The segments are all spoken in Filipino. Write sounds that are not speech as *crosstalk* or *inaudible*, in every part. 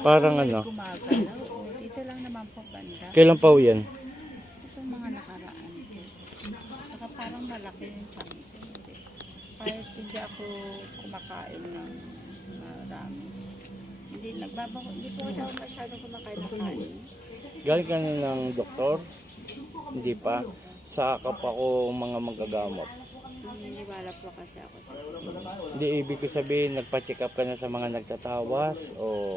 Parang ano. Gumagalaw. O, dito lang naman po banda. Kailan pa ho yan? Itong mga nakaraan. Saka parang malaki yung. Hindi. Kahit hindi ako kumakain ng marami. Hindi, nagbabago, hindi po ako masyadong kumakain ng kanin. Galing ka na ng doktor? Hindi pa. Sa pa ko mga magagamot. Naniniwala po kasi ako sa Hindi ibig ko sabihin, nagpa-check up ka na sa mga nagtatawas o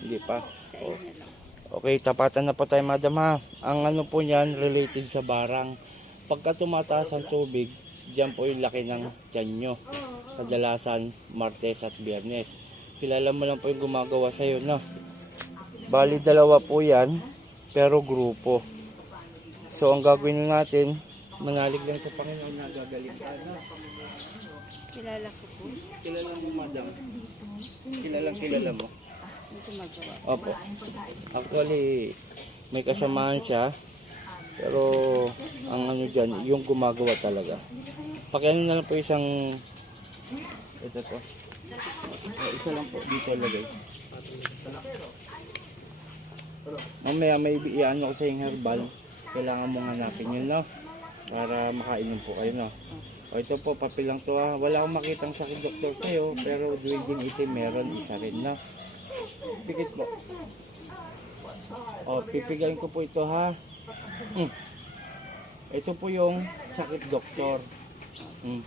hindi pa. Sa inyo lang. Okay, tapatan na po tayo madam ha. Ang ano po niyan, related sa barang. Pagka tumataas ang tubig, diyan po yung laki ng tiyan nyo. Kadalasan, Martes at Biyernes. Kilala mo lang po yung gumagawa sa'yo, no? Bali, dalawa po yan, pero grupo. So, ang gagawin natin, manalig lang sa Panginoon na gagaling ka, no? Kilala ko po. Kilala mo, madam. Kilalang kilala mo. Yung gumagawa. Opo. Actually, may kasamaan siya. Pero, ang ano dyan, yung gumagawa talaga. Pakiano na lang po isang... Ito to. Ah, isa lang po dito lagay. Mamaya may iano ko sa yung herbal. Kailangan mong hanapin yun, no? Para makainom po kayo, no? O ito po, papel lang to ha. Wala akong makitang sakit doktor sa'yo, pero duwing itim meron isa rin, no? Pikit po. O, pipigayin ko po ito ha. Mm. Ito po yung sakit doktor. Mm.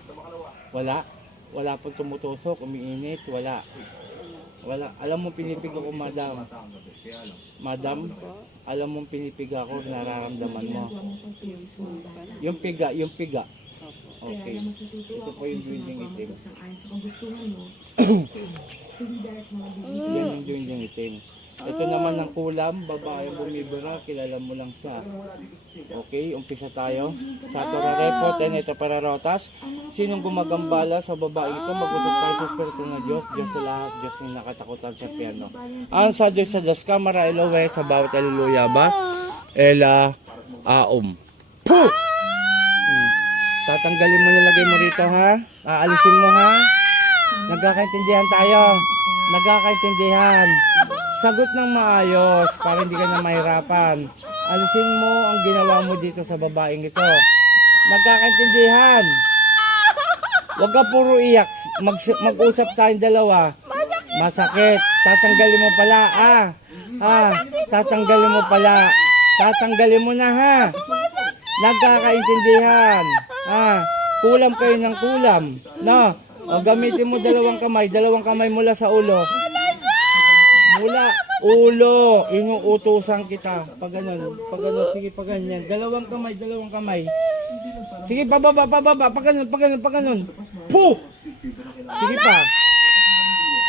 Wala. Wala pong tumutusok, umiinit, wala. Wala. Alam mo pinipig ako, madam. Madam, alam mo pinipig ako, nararamdaman mo. Yung piga, yung piga. Okay. Ito po yung dwindling itim. *coughs* Yan yung dwindling itim. Ito naman ang kulam, babae bumibira, kilala mo lang siya. Okay, umpisa tayo. Sa Torarepo, ten ito para rotas. Sinong gumagambala sa babae ito, mag-usap tayo sa Espiritu ng Diyos, Diyos sa lahat, Diyos ng nakatakutan sa piano. Ang sa Diyos sa Diyos, kamara elowe, sa bawat aleluya ba? Ela, aum. Puh! Hmm. Tatanggalin mo nilagay mo rito ha? Aalisin mo ha? Nagkakaintindihan tayo. Nagkakaintindihan. Sagot ng maayos para hindi ka na mahirapan. Alisin mo ang ginawa mo dito sa babaeng ito. Nagkakaintindihan. Huwag ka puro iyak. Mag, mag-usap tayong dalawa. Masakit. Tatanggalin mo pala. Ah. Ah. Tatanggalin mo pala. Tatanggalin mo na ha. Nagkakaintindihan. Ah. Kulam kayo ng kulam. No. O gamitin mo dalawang kamay. Dalawang kamay mula sa ulo. Mula ulo. Inuutusan kita. Pag ganun. Pag ganun. Sige, pag ganyan. Dalawang kamay. Dalawang kamay. Sige, pababa, pababa. Pag ganun, pag ganun, pag ganun. Puh! Sige pa.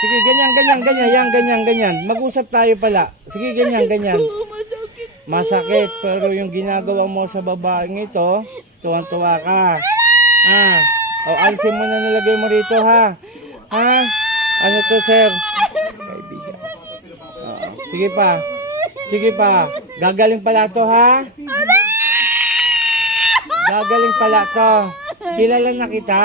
Sige, ganyan, ganyan, ganyan, yan, ganyan, ganyan. Mag-usap tayo pala. Sige, ganyan, ganyan. Masakit, pero yung ginagawa mo sa babaeng ito, tuwan-tuwa ka. Ah, o alisin mo na nilagay mo rito, ha? Ha? Ano to, sir? Sige pa. Sige pa. Gagaling pala to, ha? Gagaling pala to. Kilala na kita.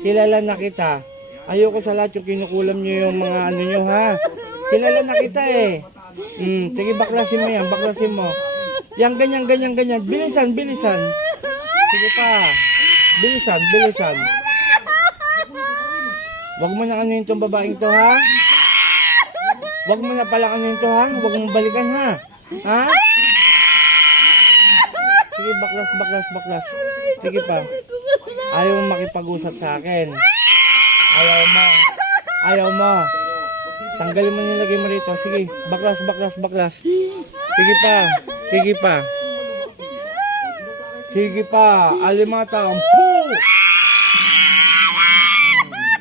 Kilala na kita. Ayoko sa lahat yung kinukulam nyo yung mga ano nyo ha. Kilala na kita eh. Hmm, sige baklasin mo yan, baklasin mo. Yang ganyan, ganyan, ganyan. Bilisan, bilisan. Sige pa. Bilisan, bilisan. Huwag mo na ano yung babaeng to ha. Huwag mo na pala ano yung to ha. Huwag mong balikan ha. Ha? Sige, baklas, baklas, baklas. Sige pa. Ayaw mo makipag-usap sa akin. Ayaw mo. Ayaw mo. Tanggalin mo nilagay mo rito. Sige, baklas, baklas, baklas. Sige pa. Sige pa. Sige pa. Alimata. Puh!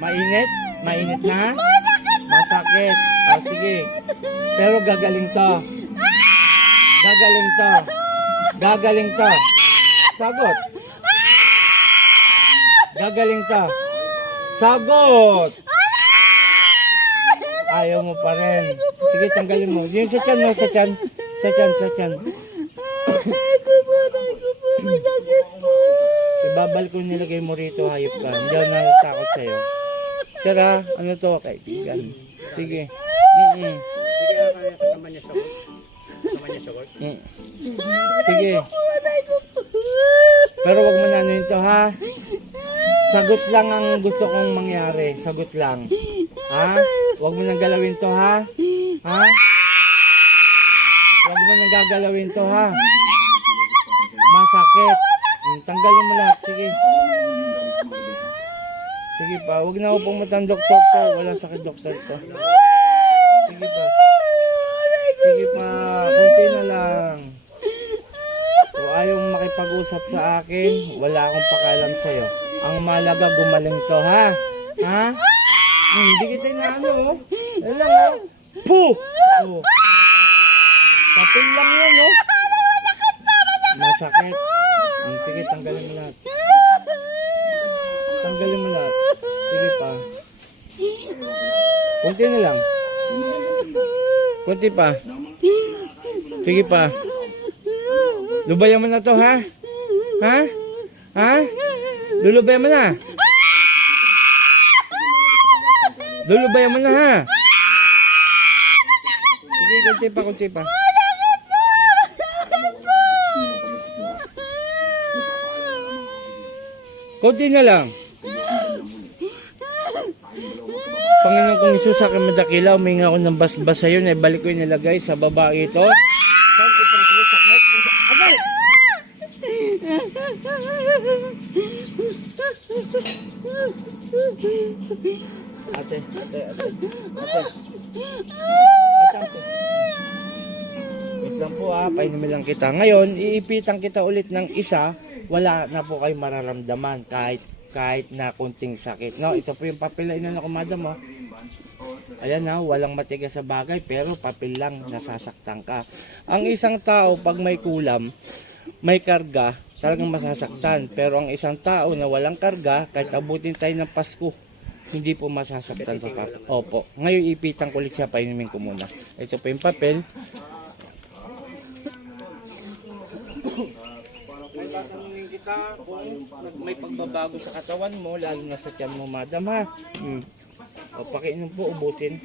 Mainit? Mainit na? Masakit. O, sige. Pero gagaling to. Gagaling to. Gagaling to. Sagot. Gagaling to. Sagot. Ayaw mo pa rin. Sige, tanggalin mo. Yung sa tiyan mo, sa tiyan. Sa tiyan, sa tiyan. Ibabal ko nilagay mo rito, hayop ka. Hindi ako natatakot sa'yo. Tara, ano to, kaibigan. Sige. Mm-mm. kaya kasama niya sa work. Kasama niya sa. Mm. Sige. Pero wag mo na ano yun to ha. Sagot lang ang gusto kong mangyari. Sagot lang. Ha? Wag mo nang galawin to ha. Ha? Wag mo nang gagalawin to ha. Masakit. Mm, Tanggalin mo lahat. Sige. Sige pa. Wag na ako pumunta ng doktor to. Walang sakit doktor to. Sige pa. Sige pa. Kunti na lang. Kung ayaw makipag-usap sa akin, wala akong pakialam sa'yo. Ang malaga, gumaling to, ha? Ha? Hmm, Hindi kita na ano, oh. Yan lang, oh. Puh! Oh. Papel lang yan, oh. Masakit. Hmm, Sige, tanggalin mo lahat. Tanggalin mo lahat. Sige pa. Kunti na lang. Kunti pa. Sige pa. Lubayan mo na to, ha? Ha? Ha? Lulubayan mo na. Lulubayan mo na, ha? Sige, kunti pa, kunti pa. Kunti na lang. Panginoon kong Isus sa akin madakila, uminga ako ng basbas sa iyo, na ibalik ko yung nilagay sa babae ito. Saan ito? Agay! Ate, ate, ate. Ate. Ate. Wait lang po ah, painumin lang kita. Ngayon, iipitan kita ulit ng isa, wala na po kayo mararamdaman kahit kahit na kunting sakit. No, ito po yung papel na inano ko, madam, oh. Ayan na, walang matigas sa bagay, pero papel lang, nasasaktan ka. Ang isang tao, pag may kulam, may karga, talagang masasaktan. Pero ang isang tao na walang karga, kahit abutin tayo ng Pasko, hindi po masasaktan sa papel. Opo. Ngayon, ipitan ko ulit siya, painumin ko muna. Ito po yung papel. Tatanungin kita kung may pagbabago sa katawan mo, lalo na sa tiyan mo, madam, ha? Hmm. O, pakiinom po, ubusin.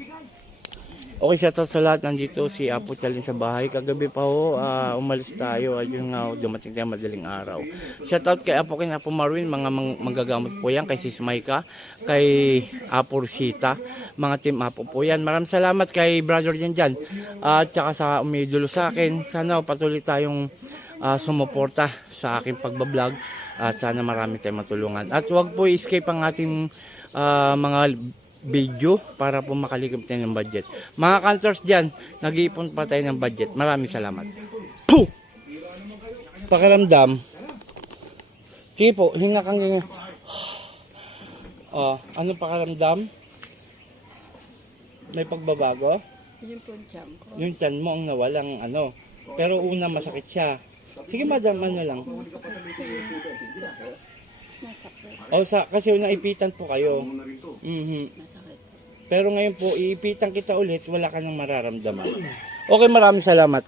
Okay, out sa lahat. Nandito si Apo Chalin sa bahay. Kagabi pa ho, ah, umalis tayo. Ayun nga, dumating tayo madaling araw. Shout out kay Apo kay Apo Marwin, mga mang- manggagamot po yan. Kay Sis Maika, kay Apo Rosita, mga team Apo po yan. Maraming salamat kay Brother Jan Jan. At saka sa umidulo sa akin. Sana patuloy tayong ah, sumuporta sa aking pagbablog. At sana marami tayong matulungan. At huwag po escape ang ating ah, mga video para po makaligam tayo ng budget. Mga cantors dyan, nag-iipon pa tayo ng budget. Maraming salamat. Puh! Pakiramdam. Sige po, hinga kang hinga. Oh, ano pakiramdam? May pagbabago? Yun po ang tiyan ko. Yung tiyan mo ang nawalang ano. Pero una masakit siya. Sige madam, ano lang. Masakit. O sa, kasi naipitan po kayo. Mhm. Pero ngayon po, iipitan kita ulit, wala ka nang mararamdaman. Okay, maraming salamat.